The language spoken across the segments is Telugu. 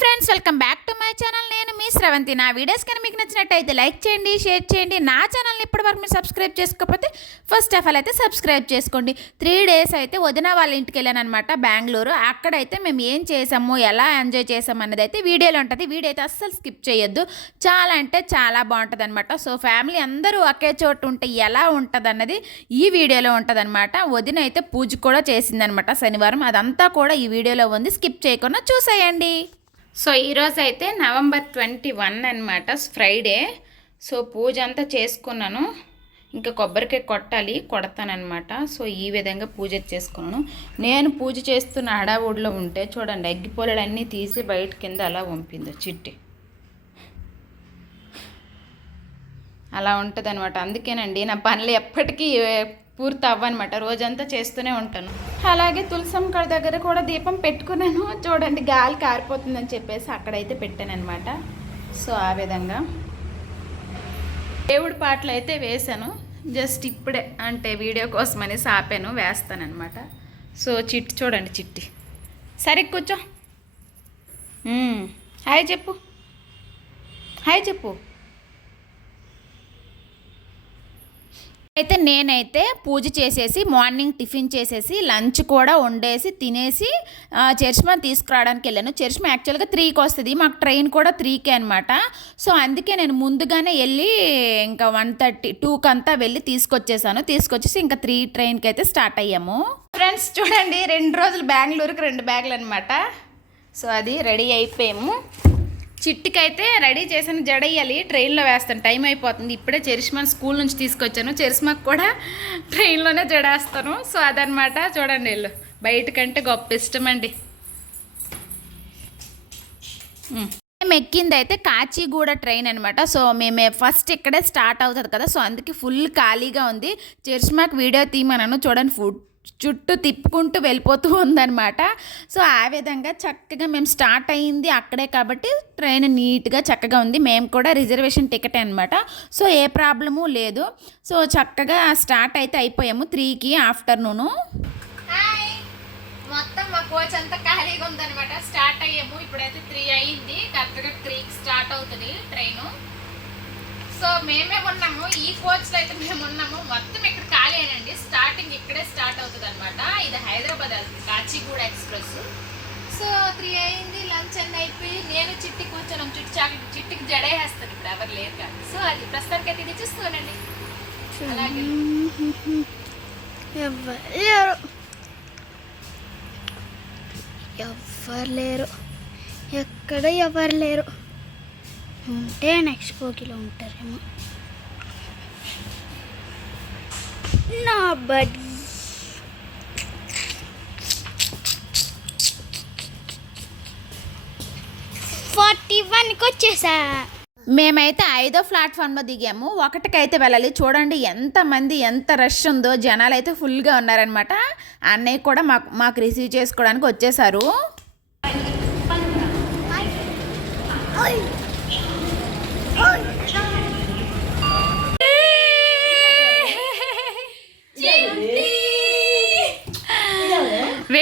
Friends welcome back to my channel నేను మీ స్రవంతి. నా వీడియోస్ కనుక మీకు నచ్చినట్టయితే లైక్ చేయండి షేర్ చేయండి. నా ఛానల్ని ఇప్పటివరకు మీరు సబ్స్క్రైబ్ చేసుకోకపోతే ఫస్ట్ ఆఫ్ ఆల్ అయితే సబ్స్క్రైబ్ చేసుకోండి. త్రీ డేస్ అయితే వదిన వాళ్ళ ఇంటికి వెళ్ళాను అనమాట బెంగళూరు. అక్కడైతే మేము ఏం చేసాము ఎలా ఎంజాయ్ చేసాము అన్నది అయితే వీడియోలో ఉంటుంది. వీడియో అయితే అస్సలు స్కిప్ చేయొద్దు. చాలా అంటే చాలా బాగుంటుంది అనమాట సో ఫ్యామిలీ అందరూ ఒకే చోటు ఉంటే ఎలా ఉంటుంది అన్నది ఈ వీడియోలో ఉంటుంది అనమాట వదిన అయితే పూజ కూడా చేసిందనమాట శనివారం. అదంతా కూడా ఈ వీడియోలో ఉంది. స్కిప్ చేయకుండా చూసేయండి. సో ఈరోజు అయితే నవంబర్ ట్వంటీ వన్ అనమాట ఫ్రైడే. సో పూజ అంతా చేసుకున్నాను. ఇంకా కొబ్బరికాయ కొట్టాలి కొడతానమాట సో ఈ విధంగా పూజ చేసుకున్నాను. నేను పూజ చేస్తున్న హడావుడిలో ఉంటే చూడండి అగ్గిపొలలన్నీ తీసి బయట కింద అలా పంపింది చిట్టి. అలా ఉంటుంది అనమాట అందుకేనండి నా పనులు ఎప్పటికీ పూర్తి అవ్వనమాట రోజంతా చేస్తూనే ఉంటాను. అలాగే తులసం కడ దగ్గర కూడా దీపం పెట్టుకున్నాను. చూడండి గాలి కారిపోతుందని చెప్పేసి అక్కడైతే పెట్టాను అనమాట సో ఆ విధంగా దేవుడి పాటలు అయితే వేశాను. జస్ట్ ఇప్పుడే అంటే వీడియో కోసమని సాపాను వేస్తానమాట సో చిట్టి చూడండి చిట్టి. సరే కూర్చో. హాయ్ చెప్పు. హాయ్ చెప్పు. అయితే నేనైతే పూజ చేసేసి మార్నింగ్ టిఫిన్ చేసేసి లంచ్ కూడా వండేసి తినేసి చర్చ్మా తీసుకురావడానికి వెళ్ళాను. చర్చ్మా యాక్చువల్గా త్రీకి వస్తుంది. మాకు ట్రైన్ కూడా త్రీకే అనమాట సో అందుకే నేను ముందుగానే వెళ్ళి ఇంకా వన్ థర్టీ టూకి అంతా వెళ్ళి తీసుకొచ్చేసాను. తీసుకొచ్చేసి ఇంకా త్రీ ట్రైన్కి అయితే స్టార్ట్ అయ్యాము. ఫ్రెండ్స్ చూడండి రెండు రోజులు బెంగళూరుకి రెండు బ్యాగులు అనమాట సో అది రెడీ అయిపోయాము. చిట్టికైతే రెడీ చేసిన జడయ్యాలి ట్రైన్లో వేస్తాను. టైం అయిపోతుంది. ఇప్పుడే చెరిష్మాన్ స్కూల్ నుంచి తీసుకొచ్చాను. చెరిష్మాకు కూడా ట్రైన్లోనే జడేస్తాను. సో అదనమాట చూడండి వీళ్ళు. బయటకంటే గొప్ప ఇష్టం అండి మేము ఎక్కింది అయితే కాచిగూడ ట్రైన్ అనమాట సో మేము ఫస్ట్ ఇక్కడే స్టార్ట్ అవుతుంది కదా. సో అందుకే ఫుల్ ఖాళీగా ఉంది. చర్చ్మాక్ వీడియో తీయమన్నాను. చూడండి ఫుడ్ చుట్టూ తిప్పుకుంటూ వెళ్ళిపోతూ ఉందన్నమాట. సో ఆ విధంగా చక్కగా మేము స్టార్ట్ అయ్యింది అక్కడే కాబట్టి ట్రైన్ నీట్గా చక్కగా ఉంది. మేము కూడా రిజర్వేషన్ టికెట్ అనమాట సో ఏ ప్రాబ్లము లేదు. సో చక్కగా స్టార్ట్ అయితే అయిపోయాము త్రీకి ఆఫ్టర్నూను. మొత్తం మా కోచ్ అంతా ఖాళీగా ఉందన్నమాట. స్టార్ట్ అయ్యాము. ఇప్పుడైతే త్రీ అయ్యింది కరెక్ట్గా త్రీకి స్టార్ట్ అవుతుంది ట్రైను. సో మేమే ఉన్నాము. ఈ కోచ్లో అయితే మేము ఉన్నాము. మొత్తం ఇక్కడ స్టార్టింగ్ ఇక్కడే స్టార్ట్ అవుతుంది అనమాట ఇది హైదరాబాద్ వెళ్తుంది. కాచిగూడ ఎక్స్ప్రెస్. సో త్రీ అయింది లంచ్ అన్నీ అయిపోయి నేను చిట్టి కూర్చొని చిట్టి చాక్లెట్ చిట్టికి జడేసేస్తాను ఇప్పుడు. ఎవరు లేరు కానీ. సో అది ప్రస్తుతానికి అయితే ఇది చూస్తానండి అలాగే. ఎవ్వరు లేరు. ఎవ్వరు లేరు. ఎక్కడ ఎవరు లేరు. ఉంటే నెక్స్ట్ పోకిలో ఉంటారేమో. నా బడి. ఫార్టీ వన్కి వచ్చేసా మేమైతే ఐదో ప్లాట్ఫామ్లో దిగాము. ఒకటికైతే వెళ్ళాలి. చూడండి ఎంతమంది ఎంత రష్ ఉందో. జనాలు అయితే ఫుల్గా ఉన్నారనమాట అన్నయ్య కూడా మాకు మాకు రిసీవ్ చేసుకోవడానికి వచ్చేసారు.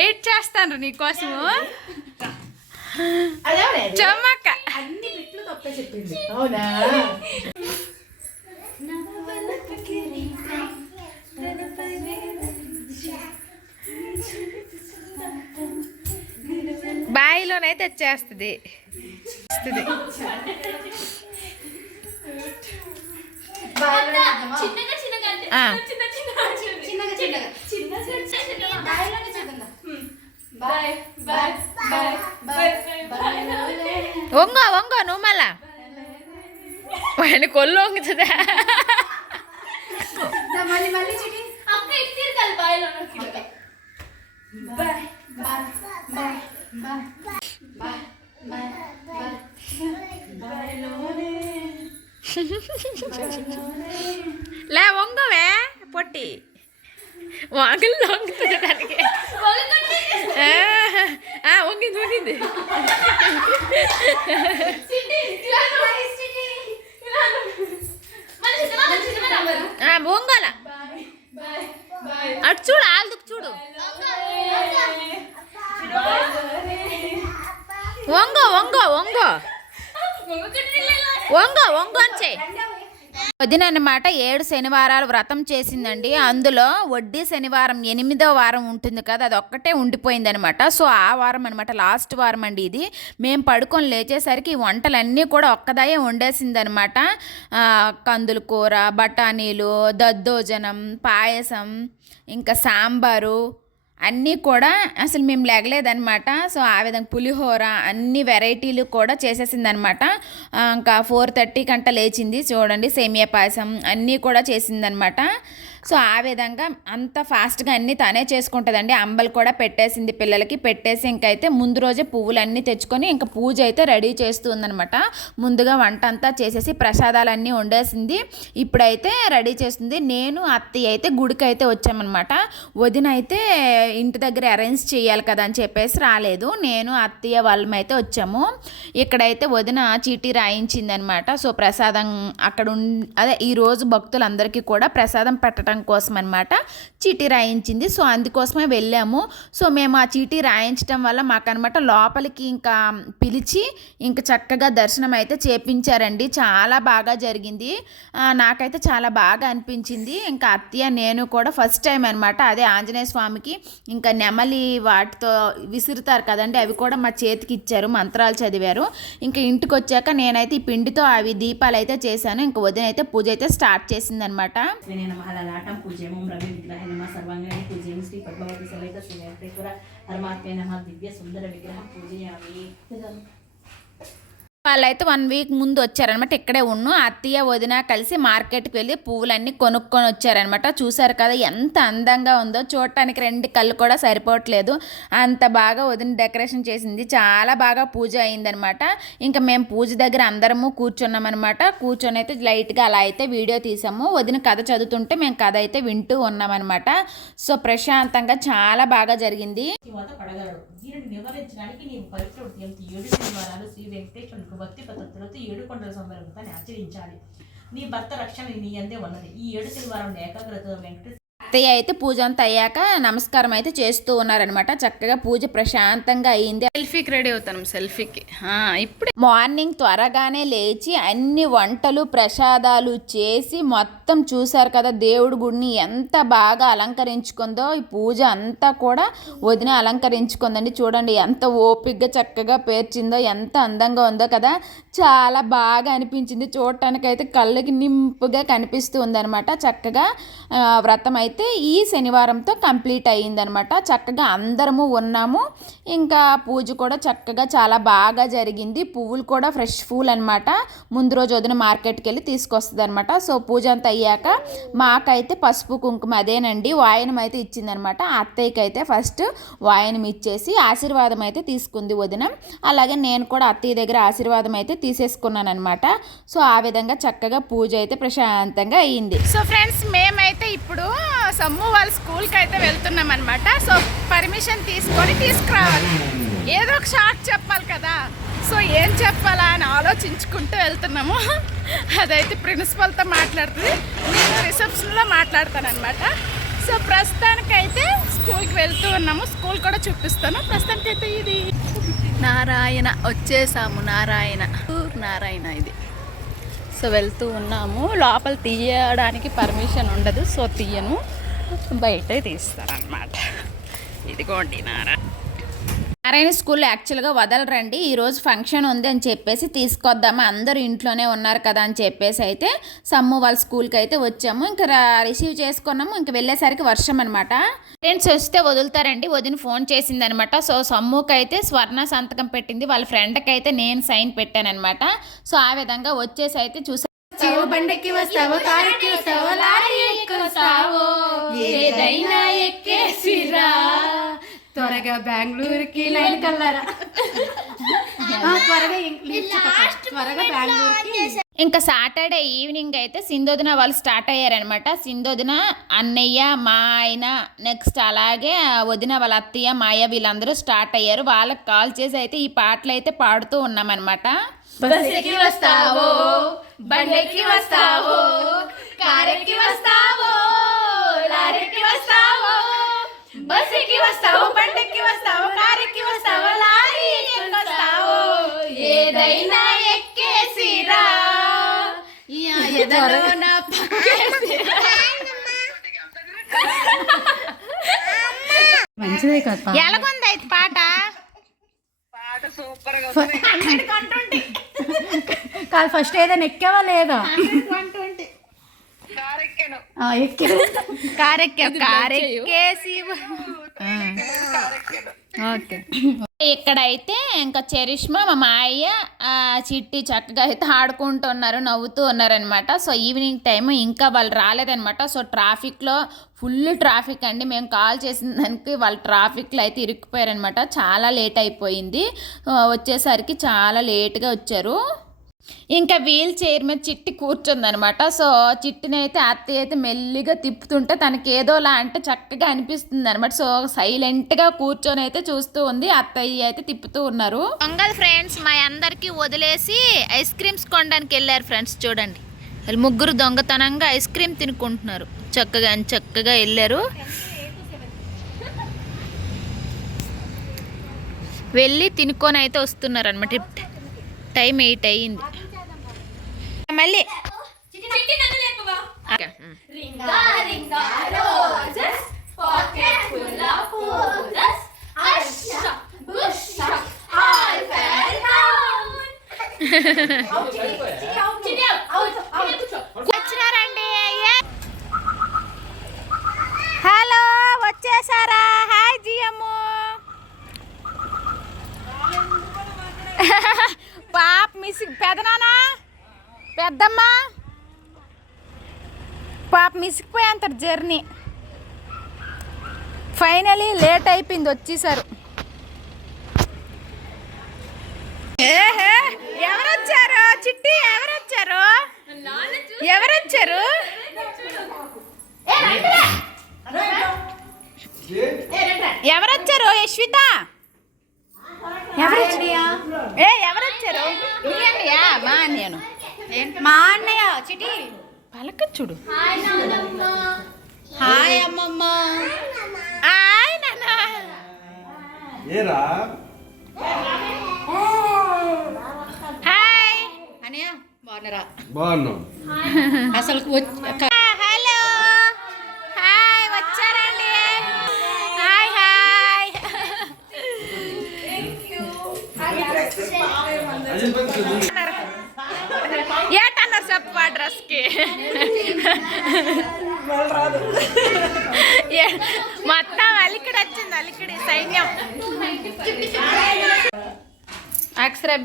వెయిట్ చేస్తాను నీకోసము చమ్మక్క అన్ని బిట్లు తప్పే చెప్పింది. అవునా? బాయిలోనైతే. చిన్నగా చిన్నగా అంటే ఆ. చిన్న చిన్న చిన్నగా చిన్నగా చిన్నగా వంగో వంగో నువ్వు మళ్ళా వాడిని కొల్లు వంగుతుందా మళ్ళీ మళ్ళీ చిటి అక్క ఇటు తిరగాలి బాయ్లో bye bye bye bye bye bye bye లే వంగవే పొట్టి వాకిలు లాగుతుంది దానికి ఆ, ఆ, వంగింది వంగింది. ఆ, అటు చూడు ఆల్దుకు చూడు. వంగో వంగో వంగో. వంగో వంగో అని చెయ్యి. వదిన అనమాట ఏడు శనివారాలు వ్రతం చేసిందండి. అందులో వడ్డీ శనివారం ఎనిమిదో వారం ఉంటుంది కదా అది ఒక్కటే ఉండిపోయింది అనమాట సో ఆ వారం అనమాట లాస్ట్ వారం అండి ఇది. మేము పడుకొని లేచేసరికి ఈ వంటలన్నీ కూడా ఒక్కదాయే వండేసిందనమాట కందుల కూర బఠానీలు దద్దోజనం పాయసం ఇంకా సాంబారు అన్నీ కూడా అసలు మేము లేగలేదనమాట సో ఆ విధంగా పులిహోర అన్ని వెరైటీలు కూడా చేసేసిందనమాట ఇంకా ఫోర్ థర్టీ కంట లేచింది. చూడండి సేమియా పాయసం అన్నీ కూడా చేసిందనమాట సో ఆ విధంగా అంత ఫాస్ట్గా అన్నీ తనే చేసుకుంటుందండి. అంబలు కూడా పెట్టేసింది పిల్లలకి. పెట్టేసి ఇంకైతే ముందు రోజే పువ్వులన్నీ తెచ్చుకొని ఇంకా పూజ అయితే రెడీ చేస్తుందనమాట ముందుగా వంట అంతా చేసేసి ప్రసాదాలన్నీ వండేసింది. ఇప్పుడైతే రెడీ చేస్తుంది. నేను అత్తయ్య అయితే గుడికి అయితే వచ్చామన్నమాట. వదిన అయితే ఇంటి దగ్గర అరేంజ్ చేయాలి కదా అని చెప్పేసి రాలేదు. నేను అత్తయ్య వాళ్ళమైతే అయితే వచ్చాము. ఇక్కడైతే వదిన చీటీ రాయించిందనమాట సో ప్రసాదం అక్కడ ఉన్ అదే ఈరోజు భక్తులందరికీ కూడా ప్రసాదం పెట్టడం కోసం అనమాట చీటీ రాయించింది. సో అందుకోసమే వెళ్ళాము. సో మేము ఆ చీటీ రాయించడం వల్ల మాకనమాట లోపలికి ఇంకా పిలిచి ఇంకా చక్కగా దర్శనం అయితే చేపించారండి. చాలా బాగా జరిగింది. నాకైతే చాలా బాగా అనిపించింది. ఇంకా అత్తయ్య నేను కూడా ఫస్ట్ టైం అనమాట అదే ఆంజనేయ స్వామికి ఇంకా నెమలి వాటితో విసురుతారు కదండి అవి కూడా మా చేతికి ఇచ్చారు మంత్రాలు చదివారు. ఇంకా ఇంటికి వచ్చాక నేనైతే ఈ పిండితో అవి దీపాలు అయితే చేశాను. ఇంకా వదిన అయితే పూజ అయితే స్టార్ట్ చేసిందనమాట నేను మహాలలాటం పూజేమం రవి విగ్రహ నమ సర్వాంగ పూజేమి శ్రీ పద్మావతి సమేత శ్రీ వెంకటేశ్వర పరమాత్మే నమ దివ్య సుందర విగ్రహం పూజయామి వాళ్ళైతే వన్ వీక్ ముందు వచ్చారనమాట. ఇక్కడే ఉన్ను అత్తయ్య వదిన కలిసి మార్కెట్కి వెళ్ళి పువ్వులన్నీ కొనుక్కొని వచ్చారనమాట. చూసారు కదా ఎంత అందంగా ఉందో. చూడటానికి రెండు కళ్ళు కూడా సరిపోవట్లేదు. అంత బాగా వదిన డెకరేషన్ చేసింది. చాలా బాగా పూజ అయిందనమాట. ఇంకా మేము పూజ దగ్గర అందరము కూర్చున్నామన్నమాట కూర్చొని అయితే లైట్గా అలా అయితే వీడియో తీసాము. వదిన కథ చదువుతుంటే మేము కథ అయితే వింటూ ఉన్నామన్నమాట సో ప్రశాంతంగా చాలా బాగా జరిగింది. శ్రీ పడగలడు దీనిని భక్తి పద్ధతులతో ఏడు కొండల సంబరంతాన్ని ఆచరించాలి. నీ భర్త రక్షణ నీ అందే ఉన్నది. ఈ ఏడు శనివారం ఏకాగ్రత వెంకట అత్తయ్య అయితే పూజ అంతా అయ్యాక నమస్కారం అయితే చేస్తూ ఉన్నారనమాట చక్కగా పూజ ప్రశాంతంగా అయ్యింది సెల్ఫీకి రెడీ అవుతాను సెల్ఫీకి. ఇప్పుడే మార్నింగ్ త్వరగానే లేచి అన్ని వంటలు ప్రసాదాలు చేసి మొత్తం చూశారు కదా దేవుడి గుడిని ఎంత బాగా అలంకరించుకుందో ఈ పూజ అంతా కూడా వదిన అలంకరించుకుందండి. చూడండి ఎంత ఓపిగ్గా చక్కగా పేర్చిందో ఎంత అందంగా ఉందో కదా. చాలా బాగా అనిపించింది. చూడటానికైతే కళ్ళకి నింపుగా కనిపిస్తూ ఉందన్నమాట. చక్కగా వ్రతం అయితే ఈ శనివారంతో కంప్లీట్ అయ్యిందనమాట. చక్కగా అందరము ఉన్నాము. ఇంకా పూజ కూడా చక్కగా చాలా బాగా జరిగింది. పువ్వులు కూడా ఫ్రెష్ పూలు అనమాట ముందు రోజు వదిన మార్కెట్కి వెళ్ళి తీసుకొస్తుంది అనమాట సో పూజ అంతా అయ్యాక మాకైతే పసుపు కుంకుమ అదేనండి వాయనం అయితే ఇచ్చిందనమాట అత్తయ్యకి అయితే ఫస్ట్ వాయనం ఇచ్చేసి ఆశీర్వాదం అయితే తీసుకుంది వదిన. అలాగే నేను కూడా అత్తయ్య దగ్గర ఆశీర్వాదం అయితే తీసేసుకున్నాను అనమాట సో ఆ విధంగా చక్కగా పూజ అయితే ప్రశాంతంగా అయ్యింది. సో ఫ్రెండ్స్ మేమైతే ఇప్పుడు సమ్ము వాళ్ళ స్కూల్కి అయితే వెళ్తున్నాం అనమాట సో పర్మిషన్ తీసుకొని తీసుకురావాలి. ఏదో ఒక షార్ట్ చెప్పాలి కదా. సో ఏం చెప్పాలా అని ఆలోచించుకుంటూ వెళ్తున్నాము. అదైతే ప్రిన్సిపల్తో మాట్లాడుతుంది. నేను రిసెప్షన్లో మాట్లాడతానమాట సో ప్రస్తుతానికైతే స్కూల్కి వెళ్తూ ఉన్నాము. స్కూల్ కూడా చూపిస్తాను. ప్రస్తుతానికైతే ఇది. నారాయణ వచ్చేసాము నారాయణ. నారాయణ ఇది. సో వెళ్తూ ఉన్నాము. లోపల తీయడానికి పర్మిషన్ ఉండదు. సో తీయను. బయటే తీస్తారనమాట ఇదిగోండి నారా. నారాయణ స్కూల్లో యాక్చువల్గా వదలరండి. ఈరోజు ఫంక్షన్ ఉంది అని చెప్పేసి తీసుకొద్దాము అందరూ ఇంట్లోనే ఉన్నారు కదా అని చెప్పేసి అయితే సమ్ము వాళ్ళ స్కూల్కి అయితే వచ్చాము. ఇంకా రిసీవ్ చేసుకున్నాము. ఇంకా వెళ్ళేసరికి వర్షం అనమాట ఫ్రెండ్స్ వస్తే వదులుతారండి. వదిన ఫోన్ చేసింది అనమాట సో సమ్ముకి అయితే స్వర్ణ సంతకం పెట్టింది. వాళ్ళ ఫ్రెండ్కి అయితే నేను సైన్ పెట్టానమాట సో ఆ విధంగా వచ్చేసి అయితే చూసా బండకి వస్తావో కారుకి వస్తావో లారీ ఎక్కువస్తావో ఏదైనా ఎక్కేసిరా. త్వరగా బెంగళూరుకి లైన్ కల్లారా. ఆ, త్వరగా త్వరగా బెంగళూరుకి ఇంకా సాటర్డే ఈవినింగ్ అయితే సింధోదిన వాళ్ళు స్టార్ట్ అయ్యారనమాట సింధోదిన అన్నయ్య మా ఆయన నెక్స్ట్ అలాగే వదిన వాళ్ళ అత్తయ్య మాయ వీళ్ళందరూ స్టార్ట్ అయ్యారు. వాళ్ళకి కాల్ చేసి అయితే ఈ పాటలు అయితే పాడుతూ ఉన్నామన్నమాట. వస్తావో బండెక్కి వస్తావో కారెక్కి వస్తావో లారెక్కి వస్తావో బస్సుకి ఎక్కి వస్తావో బండెక్కి వస్తావో కారెక్కి వస్తావో లారీ వస్తావో ఏదైనా ఎక్కేసిరా. ఎదలో మంచిదే కదా ఎలాగుంది పాట? పాట సూపర్గా కాదు ఫస్ట్ ఏదైనా ఎక్కావా లేదా? కారెక్కేసి ఓకే. ఇక్కడైతే ఇంకా చరిష్మా మా మాయ చిట్టి చక్కగా అయితే ఆడుకుంటున్నారు నవ్వుతూ ఉన్నారనమాట సో ఈవినింగ్ టైం ఇంకా వాళ్ళు రాలేదనమాట సో ట్రాఫిక్లో ఫుల్ ట్రాఫిక్ అండి. మేము కాల్ చేసిన దానికి వాళ్ళు ట్రాఫిక్లో అయితే ఇరుక్కుపోయారనమాట చాలా లేట్ అయిపోయింది. వచ్చేసరికి చాలా లేట్గా వచ్చారు. ఇంకా వీల్ చైర్ మీద చిట్టి కూర్చుందనమాట. సో చిట్టిని అయితే అత్తయ్య అయితే మెల్లిగా తిప్పుతుంటే తనకి ఏదోలా అంటే చక్కగా అనిపిస్తుంది అనమాట సో సైలెంట్గా కూర్చొని అయితే చూస్తూ ఉంది. అత్తయ్య అయితే తిప్పుతూ ఉన్నారు. పొంగల్ ఫ్రెండ్స్ మా అందరికీ వదిలేసి ఐస్ క్రీమ్స్ కొనడానికి వెళ్ళారు ఫ్రెండ్స్ చూడండి. వాళ్ళు ముగ్గురు దొంగతనంగా ఐస్ క్రీమ్ తినుకుంటున్నారు. చక్కగా చక్కగా వెళ్ళారు. వెళ్ళి తినుకొని అయితే వస్తున్నారు అనమాట టైం ఎయిట్ అయ్యింది. మళ్ళీ. వచ్చినారండి. హలో వచ్చేసారా? హాయ్ జియమ్ము. పాప మిస్ పెదనానా? పెద్దమ్మ? పాప మిసిగిపోయి అంటారు జర్నీ. ఫైనలీ లేట్ అయిపోయింది వచ్చేసారు. ఎవరొచ్చారు? చిట్టి ఎవరొచ్చారు? ఎవరొచ్చారు? ఎవరొచ్చారు? యశ్విత? ఎవరొచ్చారు? ఏ అన్నయ్య? మా అన్నయ్యను. మా అన్నయ్య చిటి. పలక చూడు. హాయ్ అమ్మమ్మ. ఆయ్ నాన్న. ఏరా? హాయ్. అన్నయ్య బాగున్నారా? బాగున్నాం. అసలు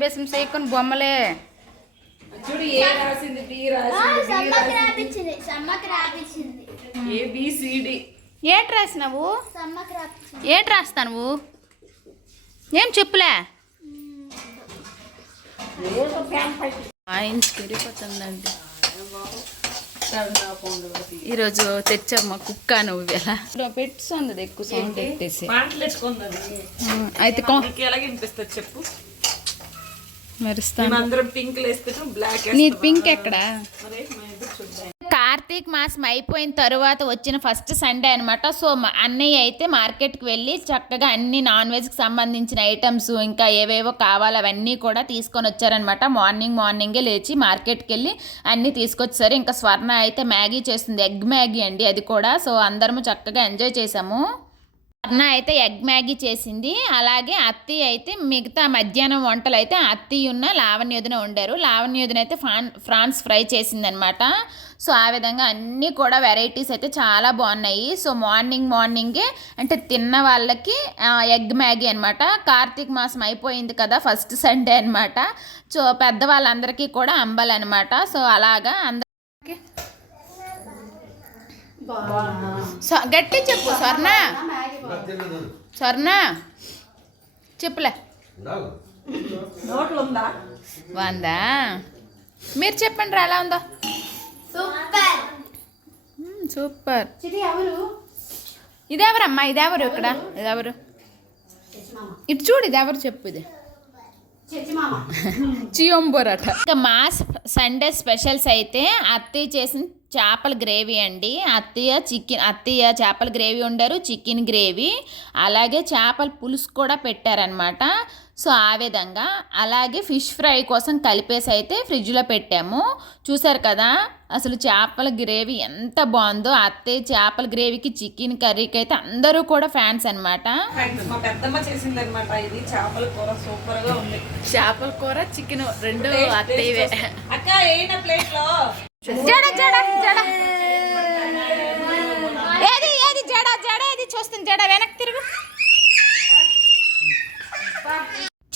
అభ్యాసం చేయకొని బొమ్మలే. సమ్మకి రాపించింది సమ్మకి రాపించింది. ఏటి రాసినావు? సమ్మకి రాపించింది. ఏటి రాస్తా నువ్వు ఏం చెప్పులే? ఈరోజు తెచ్చామ్మా కుక్క నువ్వు ఎలా పెట్టుతుంది ఎక్కువ సౌండ్ పెట్టేసి. అయితే చెప్పు. అందరం పింక్ వేస్తున్నాం బ్లాక్ నీ పింక్ ఎక్కడా? కార్తీక్ మాసం అయిపోయిన తరువాత వచ్చిన ఫస్ట్ సండే అనమాట సో మా అన్నయ్య అయితే మార్కెట్కి వెళ్ళి చక్కగా అన్ని నాన్ వెజ్కి సంబంధించిన ఐటమ్స్ ఇంకా ఏవేవో కావాలి అవన్నీ కూడా తీసుకొని వచ్చారనమాట మార్నింగ్ మార్నింగే లేచి మార్కెట్కి వెళ్ళి అన్నీ తీసుకొచ్చారు ఇంకా స్వర్ణ అయితే మ్యాగీ చేస్తుంది ఎగ్ మ్యాగీ అండి అది కూడా. సో అందరము చక్కగా ఎంజాయ్ చేసాము. అన్న అయితే ఎగ్ మ్యాగీ చేసింది. అలాగే అత్తి అయితే మిగతా మధ్యాహ్నం వంటలు అయితే అత్తి ఉన్న లావణ్యోదిన వండారు. లావణ్యోదిన అయితే ఫ్రాన్ ఫ్రాన్స్ ఫ్రై చేసిందనమాట సో ఆ విధంగా అన్నీ కూడా వెరైటీస్ అయితే చాలా బాగున్నాయి. సో మార్నింగ్ మార్నింగే అంటే తిన్న వాళ్ళకి ఎగ్ మ్యాగీ అనమాట కార్తీక మాసం అయిపోయింది కదా ఫస్ట్ సండే అనమాట సో పెద్దవాళ్ళందరికీ కూడా అంబాలన్నమాట. సో అలాగా అందరికి గట్టి చెప్పు స్వర్ణ. స్వర్ణ. చెప్పులే. నోట్లు ఉందా వందా? మీరు చెప్పండి రా ఎలా ఉందో. సూపర్. సూపర్. ఎవరు? ఇదెవరమ్మా? ఇదెవరు ఇక్కడ? ఇదెవరు? ఇటు చూడు ఇదెవరు చెప్పు ఇది. చచ్చి మామ చియోంబోరట ఇంకా మా సండే స్పెషల్స్ అయితే అత్తయ్య చేసిన చేపల గ్రేవీ అండి. అత్తయ్య చికెన్ అత్తయ్య చేపల గ్రేవీ వండారు చికెన్ గ్రేవీ. అలాగే చేపల పులుసు కూడా పెట్టారనమాట సో ఆ విధంగా. అలాగే ఫిష్ ఫ్రై కోసం కలిపేసి అయితే ఫ్రిడ్జ్లో పెట్టాము. చూసారు కదా అసలు చేపల గ్రేవీ ఎంత బాగుందో. అత్తయ్య చేపల గ్రేవీకి చికెన్ కర్రీకి అయితే అందరూ కూడా ఫ్యాన్స్ అనమాట ఫ్రెండ్స్ మా పెద్దమ్మ చేసింది అనమాట ఇది. చేపల కూర సూపర్గా ఉంది. చేపల కూర చికెన్ రెండు అత్తయ్యవే. అక్క ప్లేట్లో జడ జడ జడ. ఏది ఏది జడ జడ ఏది చూస్తుంది? జడ వెనక్కి తిరుగు.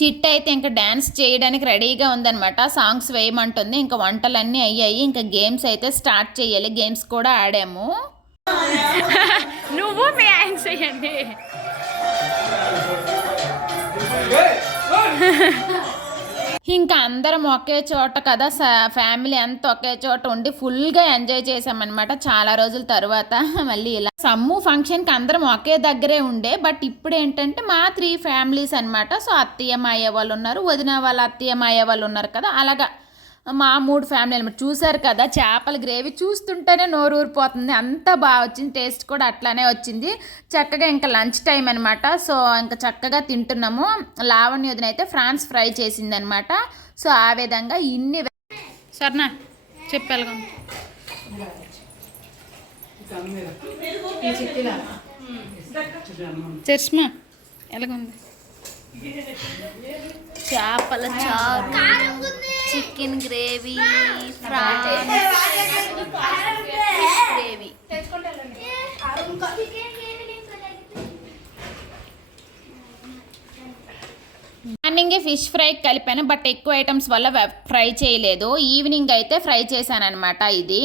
చిట్ అయితే ఇంకా డ్యాన్స్ చేయడానికి రెడీగా ఉందన్నమాట. సాంగ్స్ వేయమంటుంది. ఇంకా వంటలన్నీ అయ్యాయి. ఇంకా గేమ్స్ అయితే స్టార్ట్ చేయాలి. గేమ్స్ కూడా ఆడాము. నువ్వు మీ ఆయన చేయండి. ఇంకా అందరం ఒకే చోట కదా ఫ్యామిలీ అంతా ఒకే చోట ఉండి ఫుల్గా ఎంజాయ్ చేసామన్నమాట చాలా రోజుల తర్వాత. మళ్ళీ ఇలా సమ్ము ఫంక్షన్కి అందరం ఒకే దగ్గరే ఉండే బట్ ఇప్పుడు ఏంటంటే మా త్రీ ఫ్యామిలీస్ అన్నమాట. సో అత్తయ్య మాయ వాళ్ళు ఉన్నారు వదిన వాళ్ళ అత్తయ్య మాయ వాళ్ళు ఉన్నారు కదా అలాగా మా మూడు ఫ్యామిలీ అనమాట చూసారు కదా చేపల గ్రేవీ చూస్తుంటేనే నోరు ఊరిపోతుంది అంత బాగా వచ్చింది టేస్ట్ కూడా అట్లానే వచ్చింది. చక్కగా ఇంకా లంచ్ టైం అనమాట సో ఇంకా చక్కగా తింటున్నాము. లావణ్య వదిన అయితే ఫ్రాన్స్ ఫ్రై చేసింది అనమాట సో ఆ విధంగా ఇన్ని సరేనా చెప్పాలి చర్ష్మా ఎలాగుంది? చేపల చారు చికెన్ గ్రేవీ ఫ్రాన్స్ గ్రేవీ. మార్నింగే ఫిష్ ఫ్రై కలిపాను బట్ ఎక్కువ ఐటమ్స్ వల్ల ఫ్రై చేయలేదు. ఈవినింగ్ అయితే ఫ్రై చేశాను అనమాట ఇది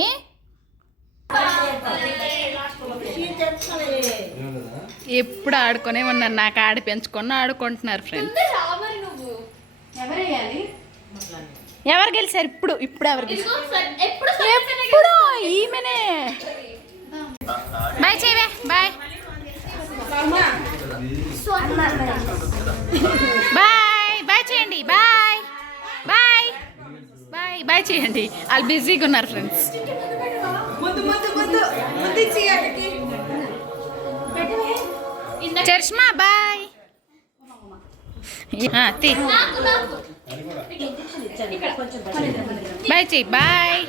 ఎప్పుడు ఆడుకునే ఉన్నారు. నాకు ఆడి పెంచుకొని ఆడుకుంటున్నారు ఫ్రెండ్స్ ఎవరు గెలిచారు? ఇప్పుడు ఇప్పుడు ఎవరు గెలిచారు? ఎప్పుడు ఈమెనే. బాయ్ చేయవే బాయ్. బాయ్ బాయ్ చేయండి బాయ్. బాయ్ బాయ్ బాయ్ చేయండి. వాళ్ళు బిజీగా ఉన్నారు ఫ్రెండ్స్ ముద్దు ముద్దు ఇచ్చి అక్కకి చర్ష్మా బాయ్. బాయ్ చెయ్యి బాయ్.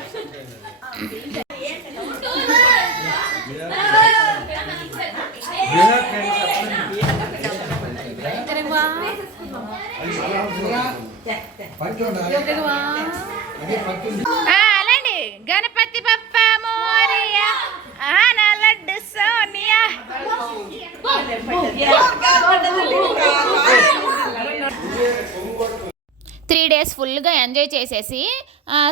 అలాండి గణపతి బప్ప త్రీ డేస్ ఫుల్గా ఎంజాయ్ చేసేసి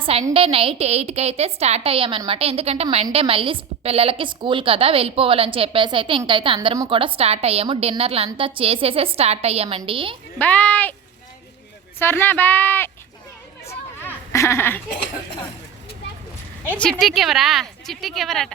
సండే నైట్ ఎయిట్కి అయితే స్టార్ట్ అయ్యామన్నమాట. ఎందుకంటే మండే మళ్ళీ పిల్లలకి స్కూల్ కదా వెళ్ళిపోవాలని చెప్పేసి అయితే ఇంకైతే అందరము కూడా స్టార్ట్ అయ్యాము. డిన్నర్లు అంతా చేసేసే స్టార్ట్ అయ్యామండి. బాయ్. స్వర్ణ బాయ్. చిట్టికి ఎవరా చిట్టికి ఎవరట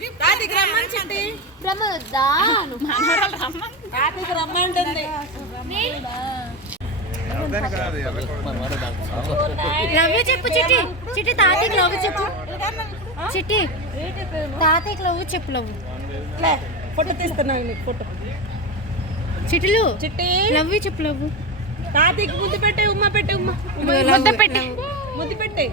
రమ్మని చెప్పి తాతయ్యకి రమ్మంటుంది. లవ్ యూ చెప్పు చిట్టి. చిట్టి తాతయ్యకి లవ్ చెప్పు. చిట్టి తాతయ్యకి లవ్ చెప్పు లవ్ లే ఫోటో తీస్తున్నావు నీకు ఫోటో. చిట్టులు చిట్టి. లవ్ చెప్పు లవ్ తాతయ్యకి ముద్దు పెట్టే ఉమ్మ పెట్టే ఉమ్మ. ముద్ద పెట్టి. ముద్దు పెట్టే.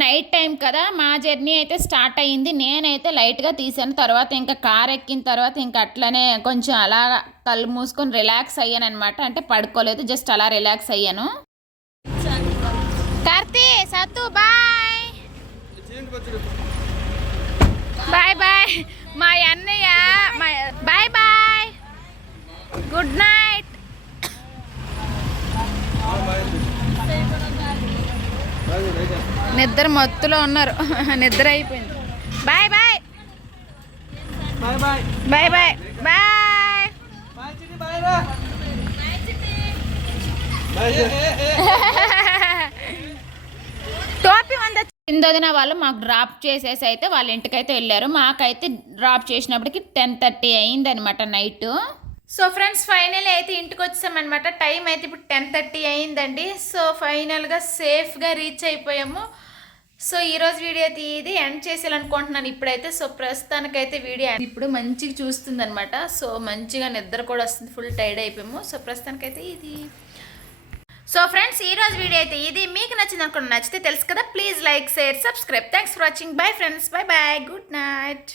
నైట్ టైం కదా మా జర్నీ అయితే స్టార్ట్ అయ్యింది. నేనైతే లైట్గా తీసాను. తర్వాత ఇంకా కార్ ఎక్కిన తర్వాత ఇంకా అట్లనే కొంచెం అలా కళ్ళు మూసుకొని రిలాక్స్ అయ్యాను అనమాట అంటే పడుకోలేదు జస్ట్ అలా రిలాక్స్ అయ్యాను. కార్తీ సత్తు బాయ్ బాయ్ బాయ్ మా అన్నయ్య మా బాయ్ బాయ్. గుడ్ నైట్ నిద్ర మత్తులో ఉన్నారు. నిద్ర అయిపోయింది. Bye bye bye bye bye bye bye bye bye రా టోపీ వంద వాళ్ళు మాకు డ్రాప్ చేసేసి అయితే వాళ్ళ ఇంటికైతే వెళ్ళారు. మాకైతే డ్రాప్ చేసినప్పటికి టెన్ థర్టీ అయిందనమాట నైట్. సో ఫ్రెండ్స్ ఫైనల్ అయితే ఇంటికి వచ్చామన్నమాట టైం అయితే ఇప్పుడు టెన్ థర్టీ అయిందండి. సో ఫైనల్గా సేఫ్గా రీచ్ అయిపోయాము. సో ఈరోజు వీడియో అయితే ఇది ఎండ్ చేసేయాలనుకుంటున్నాను ఇప్పుడైతే. సో ప్రస్తుతానికైతే వీడియో ఇప్పుడు మంచిగా చూస్తుంది అనమాట సో మంచిగా నిద్ర కూడా వస్తుంది. ఫుల్ టైర్డ్ అయిపోయాము. సో ప్రస్తుతానికైతే ఇది. సో ఫ్రెండ్స్ ఈ రోజు వీడియో అయితే ఇది. మీకు నచ్చింది అనుకున్న నచ్చితే తెలుసు కదా. Please like share subscribe thanks for watching bye friends bye bye good night